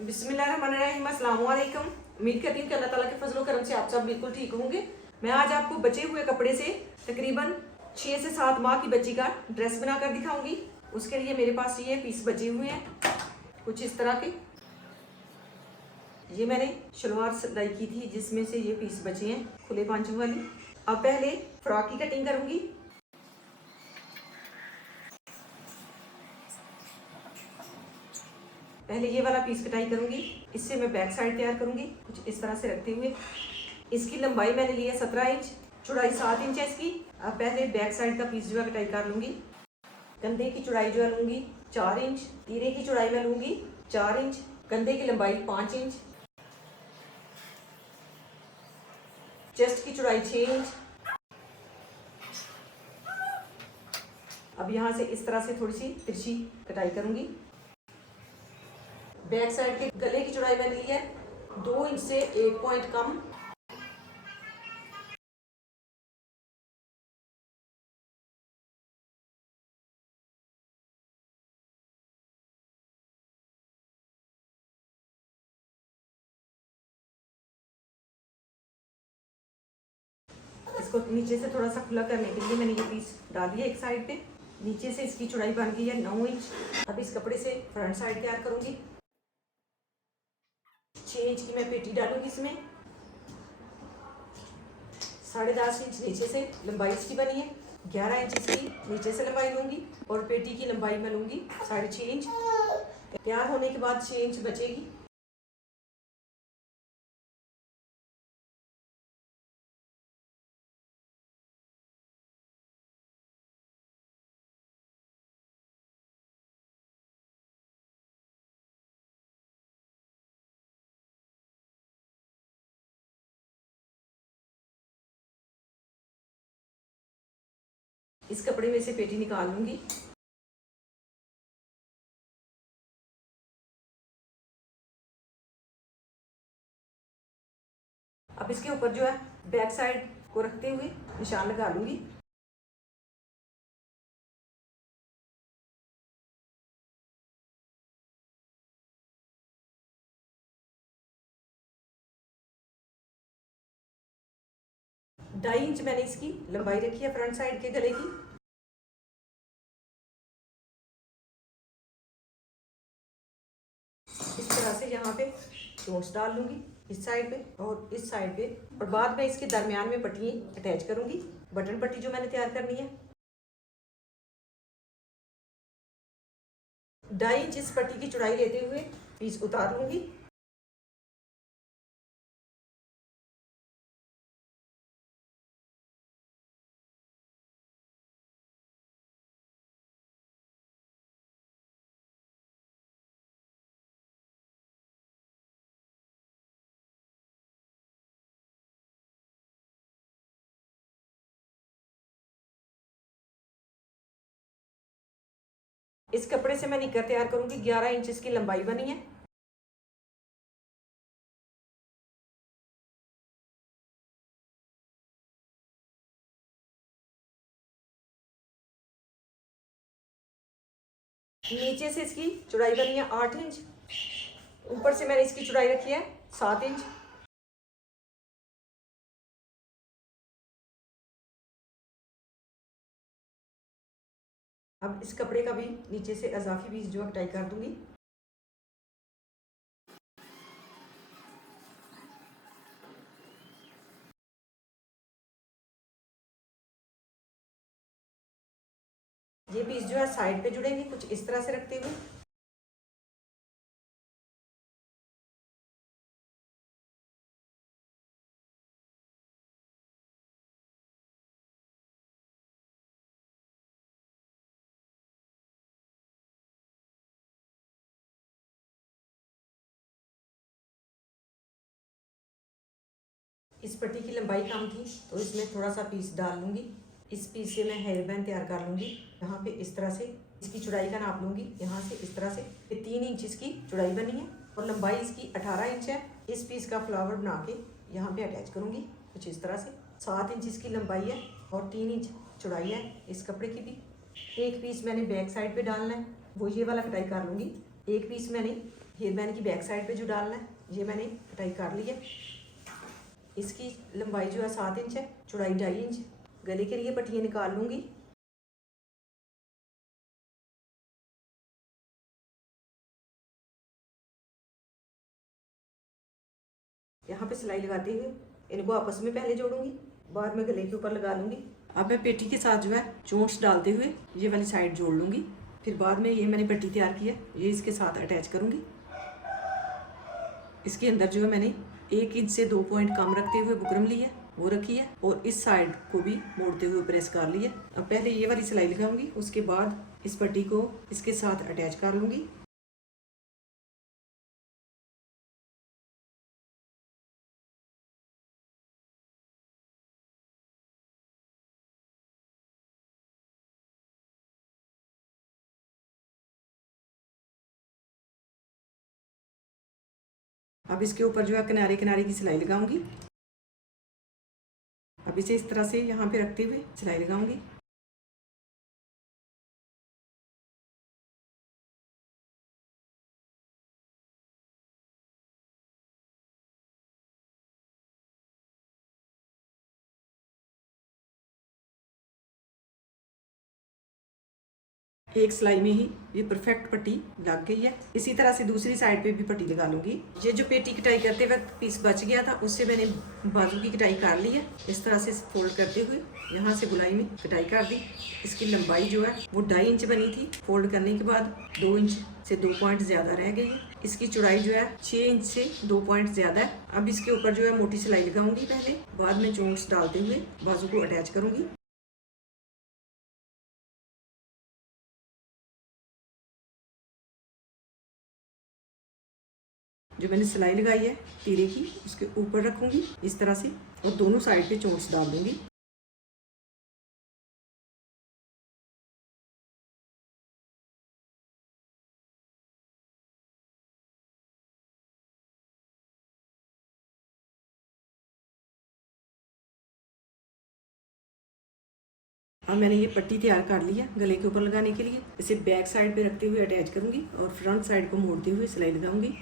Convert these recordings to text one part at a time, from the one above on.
बिस्मिल्लाहिर्रहमानिर्रहीम, अस्सलाम वालेकुम। उम्मीद करती हूँ कि अल्लाह ताला के फजलो करम से आप सब बिल्कुल ठीक होंगे। मैं आज आपको बचे हुए कपड़े से तकरीबन 6 से 7 माह की बच्ची का ड्रेस बनाकर दिखाऊंगी। उसके लिए मेरे पास ये पीस बचे हुए हैं कुछ इस तरह के। ये मैंने शलवार सिलाई की थी जिसमें से ये पीस बचे हैं खुले पांचों वाली। अब पहले फ्रॉक की कटिंग करूंगी। पहले ये वाला पीस कटाई करूंगी, इससे मैं बैक साइड तैयार करूंगी कुछ इस तरह से रखते हुए। इसकी लंबाई मैंने ली है 17 इंच, चौड़ाई 7 इंच है इसकी। अब पहले बैक साइड का पीस जो है कटाई कर लूंगी। कंधे की चौड़ाई जो है लूंगी 4 इंच, तीरे की चौड़ाई मैं लूंगी 4 इंच, कंधे की लंबाई 5 इंच, चेस्ट की चौड़ाई 6 इंच। अब यहाँ से इस तरह से थोड़ी सी तिरछी कटाई करूंगी। बैक साइड के गले की चौड़ाई मैंने ली है 2 इंच से 1 पॉइंट कम। इसको नीचे से थोड़ा सा खुला करने के लिए मैंने ये पीस डाल दिया एक साइड पे। नीचे से इसकी चौड़ाई बन गई है 9 इंच। अब इस कपड़े से फ्रंट साइड तैयार करूंगी। 6 इंच की मैं पेटी डालूंगी इसमें। 10.5 इंच नीचे से लंबाई इसकी बनी है। 11 इंच इसकी नीचे से लंबाई लूंगी और पेटी की लंबाई मैं लूंगी 6.5 इंच। तैयार होने के बाद 6 इंच बचेगी। इस कपड़े में से पेटी निकाल लूंगी। अब इसके ऊपर जो है बैक साइड को रखते हुए निशान लगा लूंगी। ढाई इंच मैंने इसकी लंबाई रखी है फ्रंट साइड के गले की। इस तरह से यहाँ पे चोंच डाल लूंगी इस साइड पे और इस साइड पे, और बाद में इसके दरमियान में पट्टी अटैच करूंगी। बटन पट्टी जो मैंने तैयार करनी है 2.5 इंच इस पट्टी की चौड़ाई लेते हुए पीस उतार लूंगी। इस कपड़े से मैं निकर तैयार करूंगी। 11 इंच इसकी लंबाई बनी है। नीचे से इसकी चौड़ाई बनी है 8 इंच। ऊपर से मैंने इसकी चौड़ाई रखी है 7 इंच। अब इस कपड़े का भी नीचे से इजाफी पीस जो कटाई कर दूंगी। ये पीस जो है साइड पे जुड़ेंगे कुछ इस तरह से रखते हुए। इस पट्टी की लंबाई कम थी तो इसमें थोड़ा सा पीस डाल लूंगी। इस पीस से मैं हेयर बैंड तैयार कर लूंगी। यहाँ पे इस तरह से इसकी चौड़ाई का नाप लूंगी। यहाँ से इस तरह से 3 इंच इसकी चौड़ाई बनी है और लंबाई इसकी 18 इंच है। इस पीस का फ्लावर बना के यहाँ पे अटैच करूंगी कुछ इस तरह से। 7 इंच इसकी लंबाई है और 3 इंच चौड़ाई है इस कपड़े की भी। एक पीस मैंने बैक साइड पे डालना है, वो ये वाला कटाई कर लूंगी। एक पीस मैंने हेयर बैंड की बैक साइड पे जो डालना है, ये मैंने कटाई कर ली है। इसकी लंबाई जो है 7 इंच है, चौड़ाई 2.5 इंच। गले के लिए पट्टियाँ निकाल लूँगी। यहाँ पे सिलाई लगाते हुए इनको आपस में पहले जोड़ूंगी, बाद में गले के ऊपर लगा लूँगी। अब मैं पेटी के साथ जो है चोंच डालते हुए ये वाली साइड जोड़ लूँगी। फिर बाद में ये मैंने पट्टी तैयार की है, ये इसके साथ अटैच करूँगी। इसके अंदर जो है मैंने 1 इंच से 2 पॉइंट कम रखते हुए बुकरम ली है, वो रखी है, और इस साइड को भी मोड़ते हुए प्रेस कर लिया। अब पहले ये वाली सिलाई लगाऊंगी, उसके बाद इस पट्टी को इसके साथ अटैच कर लूँगी। अब इसके ऊपर जो है किनारे किनारे की सिलाई लगाऊंगी। अब इसे इस तरह से यहाँ पे रखते हुए सिलाई लगाऊंगी। एक सिलाई में ही ये परफेक्ट पट्टी लग गई है। इसी तरह से दूसरी साइड पे भी पट्टी लगा लूंगी। ये जो पेटी कटाई करते वक्त पीस बच गया था, उससे मैंने बाजू की कटाई कर ली है। इस तरह से फोल्ड करते हुए यहाँ से गुलाई में कटाई कर दी। इसकी लंबाई जो है वो 2.5 इंच बनी थी, फोल्ड करने के बाद 2 इंच से 2 पॉइंट ज़्यादा रह गई है। इसकी चौड़ाई जो है 6 इंच से 2 पॉइंट ज़्यादा है। अब इसके ऊपर जो है मोटी सिलाई लगाऊंगी पहले, बाद में चोंच डालते हुए बाजू को अटैच करूंगी। जो मैंने सिलाई लगाई है तीरे की, उसके ऊपर रखूंगी इस तरह से, और दोनों साइड पे चोंच डाल दूंगी। अब मैंने ये पट्टी तैयार कर ली है गले के ऊपर लगाने के लिए। इसे बैक साइड पे रखते हुए अटैच करूंगी और फ्रंट साइड को मोड़ते हुए सिलाई लगाऊंगी।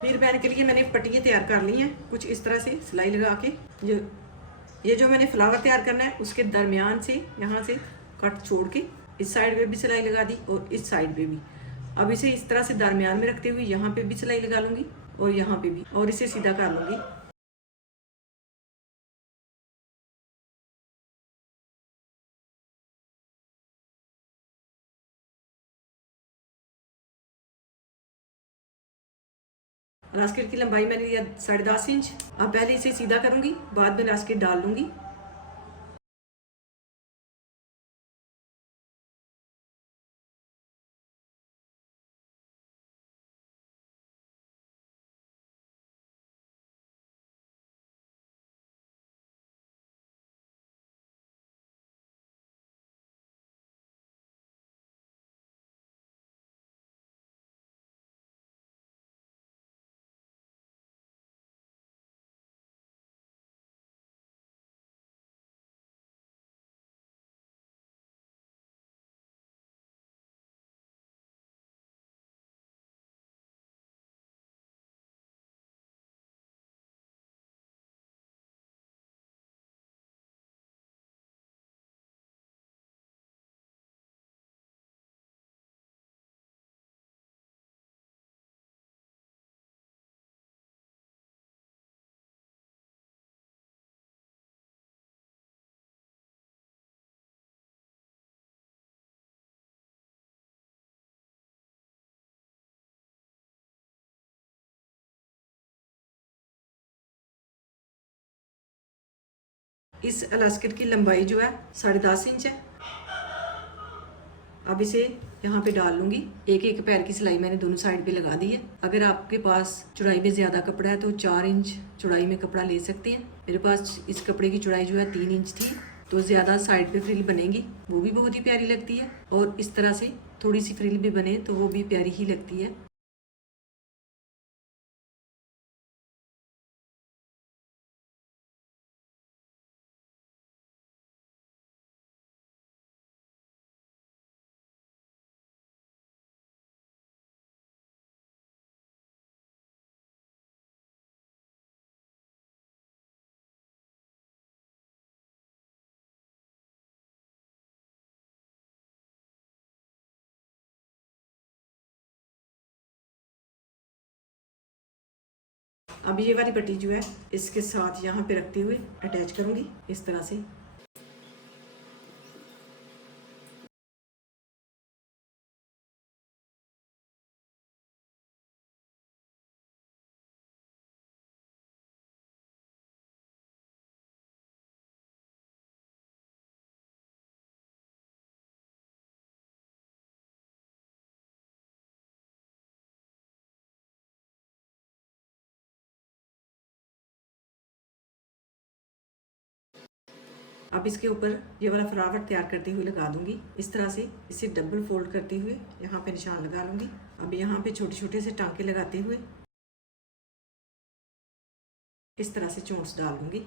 हेयर बैंड के लिए मैंने पट्टियाँ तैयार कर ली हैं कुछ इस तरह से सिलाई लगा के। ये जो मैंने फ्लावर तैयार करना है उसके दरमियान से यहाँ से कट छोड़ के इस साइड पे भी सिलाई लगा दी और इस साइड पे भी। अब इसे इस तरह से दरमियान में रखते हुए यहाँ पे भी सिलाई लगा लूँगी और यहाँ पे भी, और इसे सीधा कर लूँगी। रास्केट की लंबाई मैंने लिया 10.5 इंच। अब पहले इसे सीधा करूँगी, बाद में रास्केट डाल लूँगी। इस इलास्टिक की लंबाई जो है 10.5 इंच है। अब इसे यहाँ पे डाल लूँगी। एक एक पैर की सिलाई मैंने दोनों साइड पे लगा दी है। अगर आपके पास चौड़ाई में ज़्यादा कपड़ा है तो 4 इंच चौड़ाई में कपड़ा ले सकते हैं। मेरे पास इस कपड़े की चौड़ाई जो है 3 इंच थी, तो ज़्यादा साइड पे फ्रिल बनेगी, वो भी बहुत ही प्यारी लगती है। और इस तरह से थोड़ी सी फ्रिल भी बने तो वो भी प्यारी ही लगती है। अब ये वाली पट्टी जो है इसके साथ यहाँ पे रखते हुए अटैच करूँगी इस तरह से। अब इसके ऊपर ये वाला फ्लावर तैयार करते हुए लगा दूंगी इस तरह से। इसे डबल फोल्ड करते हुए यहाँ पे निशान लगा लूंगी। अब यहाँ पे छोटे छोटे से टांके लगाते हुए इस तरह से चोंच डाल दूंगी।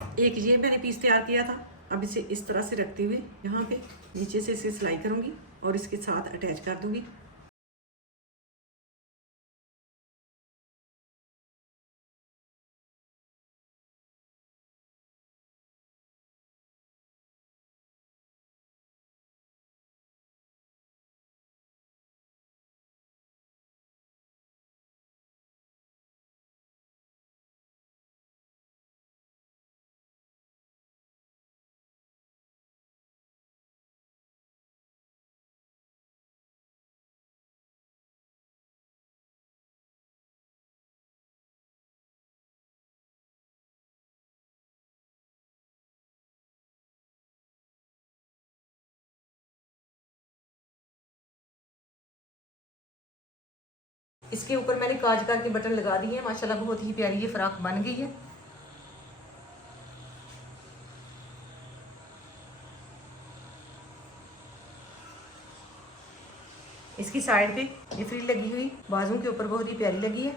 एक ये मैंने पीस तैयार किया था। अब इसे इस तरह से रखते हुए यहाँ पे नीचे से इसे सिलाई करूँगी और इसके साथ अटैच कर दूँगी। इसके ऊपर मैंने काजकार के बटन लगा दिए हैं। माशाल्लाह बहुत ही प्यारी ये फ्रॉक बन गई है। इसकी साइड पे ये फ्रिल लगी हुई बाजू के ऊपर बहुत ही प्यारी लगी है।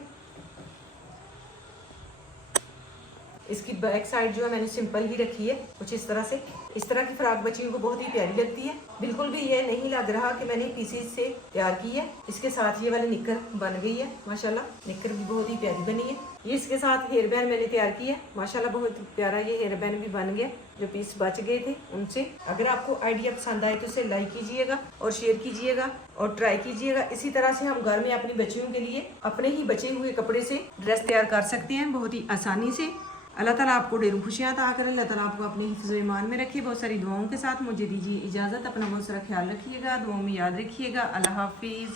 इसकी बैक साइड जो है मैंने सिंपल ही रखी है कुछ इस तरह से। इस तरह की फ्रॉक बच्चियों को बहुत ही प्यारी लगती है। बिल्कुल भी ये नहीं लग रहा कि मैंने पीसीज से तैयार की है। इसके साथ ये वाली निक्कर बन गई है। माशाल्लाह निक्कर भी बहुत ही प्यारी बनी है। ये इसके साथ हेयर बैंड मैंने तैयार की है। माशाल्लाह बहुत प्यारा ये हेयर बैंड भी बन गया। जो पीस बच गए थे उनसे। अगर आपको आइडिया पसंद आए तो इसे लाइक कीजिएगा और शेयर कीजिएगा और ट्राई कीजिएगा। इसी तरह से हम घर में अपनी बच्चियों के लिए अपने ही बचे हुए कपड़े से ड्रेस तैयार कर सकते हैं बहुत ही आसानी से। अल्लाह ताला आपको ढेरों खुशियाँ अता करें। अल्लाह ताला आपको अपने हिफ्ज़ व ईमान में रखे। बहुत सारी दुआओं के साथ मुझे दीजिए इजाज़त। अपना बहुत सारा ख्याल रखिएगा, दुआओं में याद रखिएगा। अल्लाह हाफिज़।